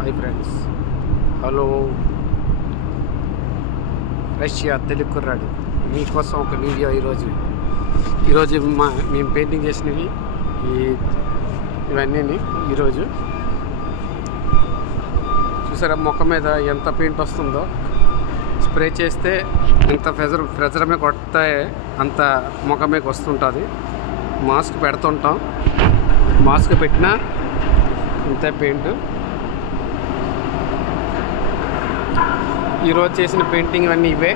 Hi friends, hello. Russia Telugu కుర్రాడు మీకోసం ఒక వీడియో. ఈరోజు మేము పెయింటింగ్ చేసినవి ఇవన్నీ ఈరోజు చూసారా. మొక్క మీద ఎంత పెయింట్ వస్తుందో, స్ప్రే చేస్తే ఎంత ప్రెజర్ మీద కొడితే అంత మొక్క మీద వస్తుంటుంది. మాస్క్ పెడుతుంటాం, మాస్క్ పెట్టినా ఇంతే పెయింట్. ఈరోజు చేసిన పెయింటింగ్ అన్నీ ఇవే.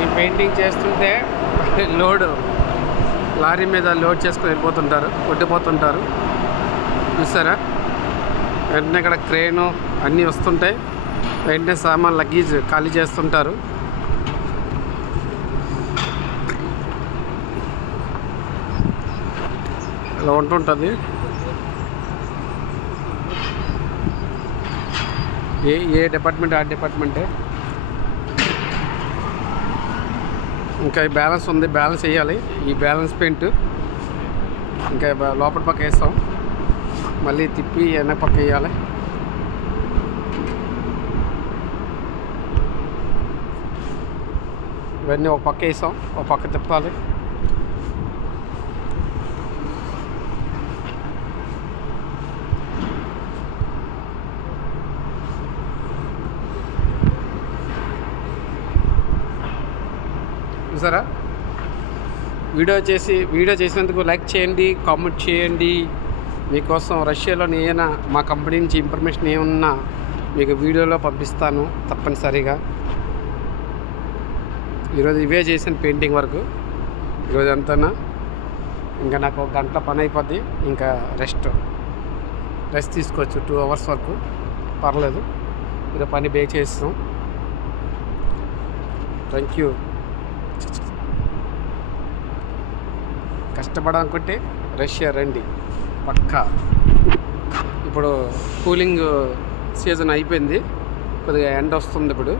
ఈ పెయింటింగ్ చేస్తుంటే లారీ మీద లోడ్ చేసుకొని వెళ్ళిపోతుంటారు, కొట్టిపోతుంటారు చూసారా. వెంటనే ఇక్కడ క్రేను అన్నీ వస్తుంటాయి, వెంటనే సామాన్ లగేజ్ ఖాళీ చేస్తుంటారు. ఇలా ఉంటుంటుంది. ఏ డిపార్ట్మెంట్ ఆ డిపార్ట్మెంటే. ఇంకా ఈ బ్యాలెన్స్ ఉంది, బ్యాలెన్స్ వేయాలి. ఈ బ్యాలెన్స్ పెయింట్ ఇంకా లోపల పక్క వేస్తాం, మళ్ళీ తిప్పి వెనక పక్క వేయాలి. ఇవన్నీ ఒక పక్క వేసాం, ఒక పక్క తిప్పాలి. చూసారా. వీడియో చేసినందుకు లైక్ చేయండి, కామెంట్ చేయండి. మీకోసం రష్యాలోని ఏమైనా మా కంపెనీ నుంచి ఇన్ఫర్మేషన్ ఏమన్నా మీకు వీడియోలో పంపిస్తాను తప్పనిసరిగా. ఈరోజు ఇవే చేసిన పెయింటింగ్ వరకు ఈరోజు అంతనా. ఇంకా నాకు ఒక గంట పని అయిపోద్ది, ఇంకా రెస్ట్ తీసుకోవచ్చు 2 hours వరకు, పర్లేదు. ఈరోజు పని బే చేస్తాం. Thank you. కష్టపడాలనుకుంటే రష్యా రండి పక్కా. ఇప్పుడు కూలింగ్ సీజన్ అయిపోయింది, కొద్దిగా ఎండ వస్తుంది ఇప్పుడు.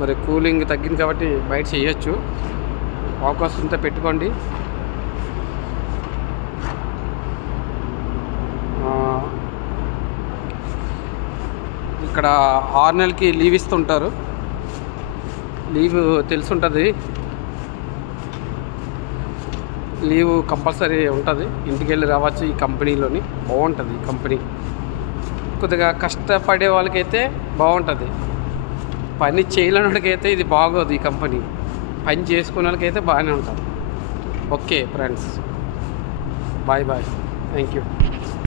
మరి కూలింగ్ తగ్గింది కాబట్టి బయట చేయొచ్చు. అవకాశం ఉంటే పెట్టుకోండి. ఇక్కడ 6 నెలలకి లీవ్ ఇస్తుంటారు. లీవ్ తెలుసుంటుంది, లీవ్ కంపల్సరీ ఉంటుంది. ఇంటికి వెళ్ళి రావచ్చు. ఈ కంపెనీలోని బాగుంటుంది. ఈ కంపెనీ కొద్దిగా కష్టపడే వాళ్ళకైతే బాగుంటుంది, పని చేయలేని వాళ్ళకైతే ఇది బాగోదు. ఈ కంపెనీ పని చేసుకునే వాళ్ళకైతే బాగానే ఉంటుంది. Okay friends, bye. Thank you.